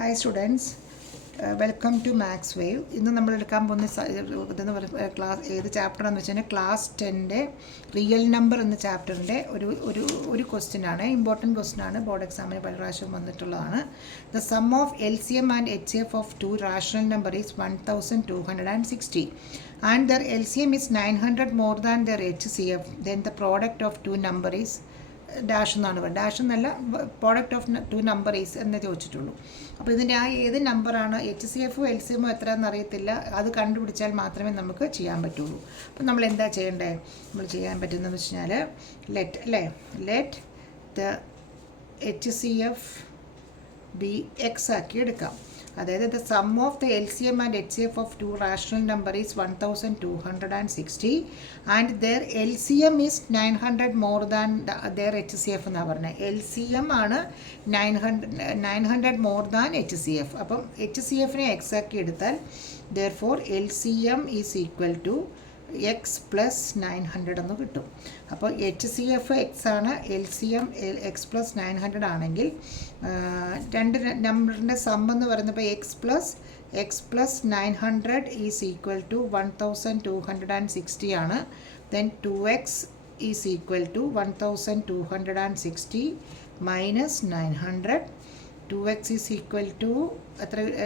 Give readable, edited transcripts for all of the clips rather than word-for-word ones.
Hi students, welcome to Max Wave. ഇന്ന് നമ്മൾ എടുക്കാൻ പോകുന്ന ക്ലാസ് ഏത് ചാപ്റ്ററാണെന്ന് വെച്ചാൽ ക്ലാസ് 10 റിയൽ നമ്പർ എന്ന ചാപ്റ്ററിൻ്റെ ഒരു ക്വസ്റ്റ്യൻ ആണ്. ഇമ്പോർട്ടൻറ്റ് ക്വസ്റ്റ്യൻ ആണ്. ബോർഡ് എക്സാമിന് പല പ്രാവശ്യം വന്നിട്ടുള്ളതാണ്. The sum of LCM and HCF of two rational number is 1260 and their LCM is 900 more than their HCF. Then the product of two number is dash എന്നാണ് പറയുന്നത്. Dash എന്നല്ല, product of two number is എന്നേ ചോദിച്ചിട്ടുള്ളൂ. അപ്പോൾ ഇതിൻ്റെ ഏത് നമ്പറാണ് HCF LCM എത്രയാണെന്ന് അറിയത്തില്ല. അത് കണ്ടുപിടിച്ചാൽ മാത്രമേ നമുക്ക് ചെയ്യാൻ പറ്റുള്ളൂ. അപ്പോൾ നമ്മൾ എന്താ ചെയ്യേണ്ടത്? നമ്മൾ ചെയ്യാൻ പറ്റുന്നതെന്ന് വെച്ച് കഴിഞ്ഞാൽ let the HCF B X ആക്കി എടുക്കാം. അതായത് the sum of the LCM and HCF of two rational number is 1260 and their LCM is 900 more than there HCF എന്നാണ് പറഞ്ഞത്. LCM ആണ് 900 മോർ ദാൻ HCF. അപ്പം HCFനെ എക്സ് ആക്കി എടുത്താൽ therefore LCM is equal to x plus 900 എന്ന് കിട്ടും. അപ്പോൾ HCF x ആണ്, LCM എക്സ് പ്ലസ് 900 ആണെങ്കിൽ രണ്ട് നമ്പറിൻ്റെ സം എന്ന് പറയുന്നപ്പോൾ x plus 900 is equal to 1260 ആണ്. Then 2x is equal to 1260 minus 900. 2x is equal to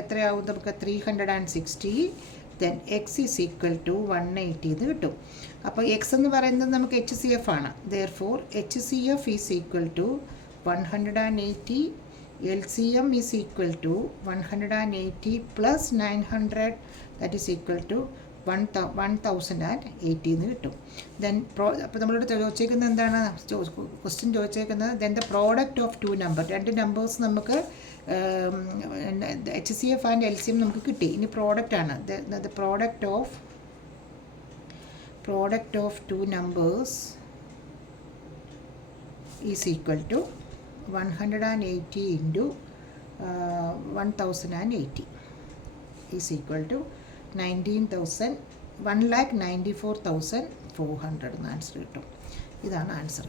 എത്രയാവും നമുക്ക്? 360. Then x is equal to 180 എന്ന് കിട്ടും. അപ്പോൾ എക്സ് എന്ന് പറയുന്നത് നമുക്ക് HCF ആണ്. Therefore HCF is equal to 180. LCM is equal to 180 plus 900 that is equal to 1080 എന്ന് കിട്ടും. ദെൻ അപ്പോൾ നമ്മളോട് ചോദിച്ചേക്കുന്നത് എന്താണ്? ക്വസ്റ്റ്യൻ ചോദിച്ചേക്കുന്നത് then the product of two number, രണ്ട് നമ്പേഴ്സ് നമുക്ക് HCF ആൻഡ് LCM നമുക്ക് കിട്ടി. ഇനി പ്രോഡക്റ്റ് ആണ്. The product of two numbers is equal to 180 into 1080 is equal to 1,94,400 എന്ന് ആൻസർ കിട്ടും. ഇതാണ് ആൻസർ.